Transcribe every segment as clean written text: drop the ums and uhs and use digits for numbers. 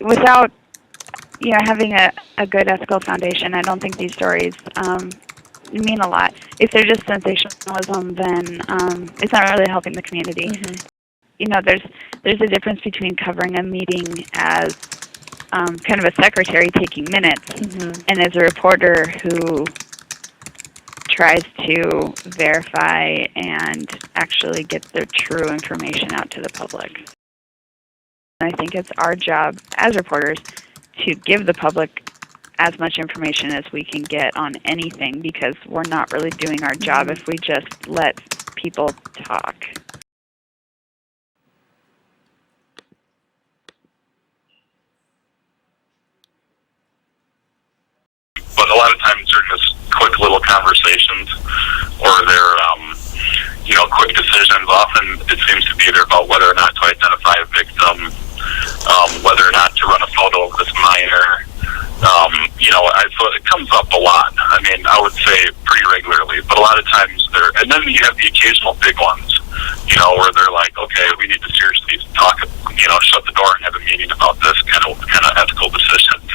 without having a good ethical foundation, I don't think these stories mean a lot. If they're just sensationalism, then it's not really helping the community. There's a difference between covering a meeting as kind of a secretary taking minutes and as a reporter who tries to verify and actually get the true information out to the public. And I think it's our job as reporters to give the public as much information as we can get on anything, because we're not really doing our job if we just let people talk. But a lot of times they're just quick little conversations, or they're quick decisions. Often it seems to be either about whether or not to identify a victim, whether or not to run a photo of this minor. It comes up a lot. I mean, I would say pretty regularly, but a lot of times and then you have the occasional big ones, where they're like, okay, we need to seriously talk, shut the door and have a meeting about this kind of ethical decisions.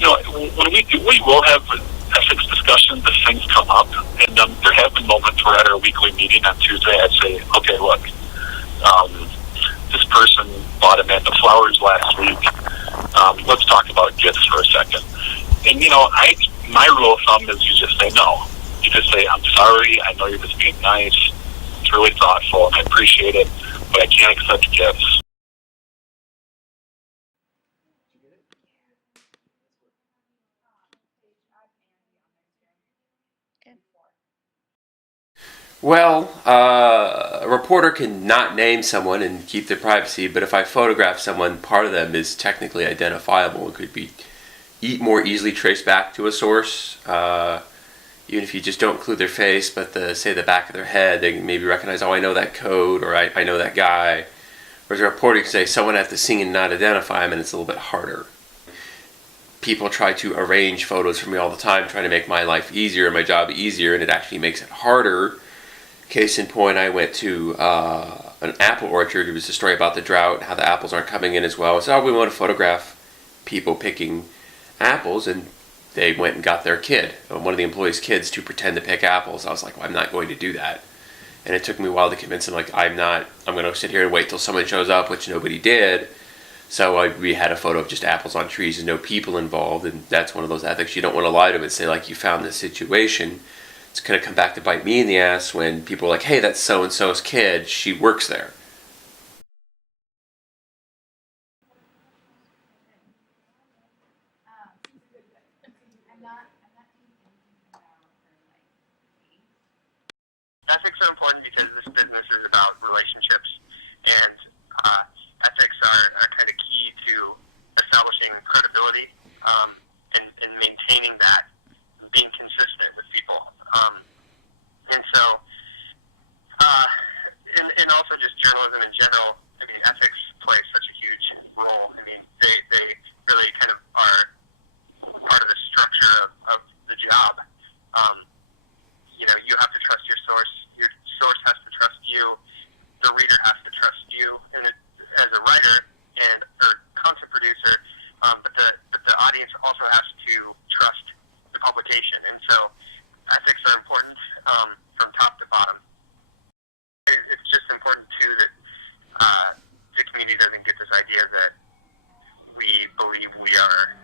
When we will have ethics discussions if things come up, and there have been moments where at our weekly meeting on Tuesday I'd say, okay, look, this person bought Amanda flowers last week. Let's talk about gifts for a second. And my rule of thumb is you just say no. You just say, I'm sorry, I know you're just being nice, it's really thoughtful, and I appreciate it, but I can't accept gifts. Well, a reporter can not name someone and keep their privacy, but if I photograph someone, part of them is technically identifiable and could be more easily traced back to a source. Even if you just don't include their face, but say the back of their head, they can maybe recognize, oh, I know that code, or I know that guy. Whereas a reporter can say someone at the scene and not identify him, and it's a little bit harder. People try to arrange photos for me all the time, trying to make my life easier and my job easier, and it actually makes it harder. Case in point, I went to an apple orchard. It was a story about the drought, how the apples aren't coming in as well. I said, we want to photograph people picking apples, and they went and got their kid, one of the employees' kids, to pretend to pick apples. I was like, well, I'm not going to do that. And it took me a while to convince them, like, I'm going to sit here and wait till someone shows up, which nobody did. So we had a photo of just apples on trees and no people involved, and that's one of those ethics. You don't want to lie to them and say, like, you found this situation. It's going to come back to bite me in the ass when people are like, hey, that's so-and-so's kid, she works there. Ethics are important because this business is about relationships, and ethics are kind of key to establishing credibility and maintaining that, being consistent with people. And so, and also just journalism in general, I mean, ethics play such a huge role. I mean, they really kind of are part of the structure of the job. You have to trust your source. Your source has to trust you. The reader has to trust you. And as a writer or content producer, but the audience also has to trust the publication. And so, ethics are important from top to bottom. It's just important too that the community doesn't get this idea that we believe we are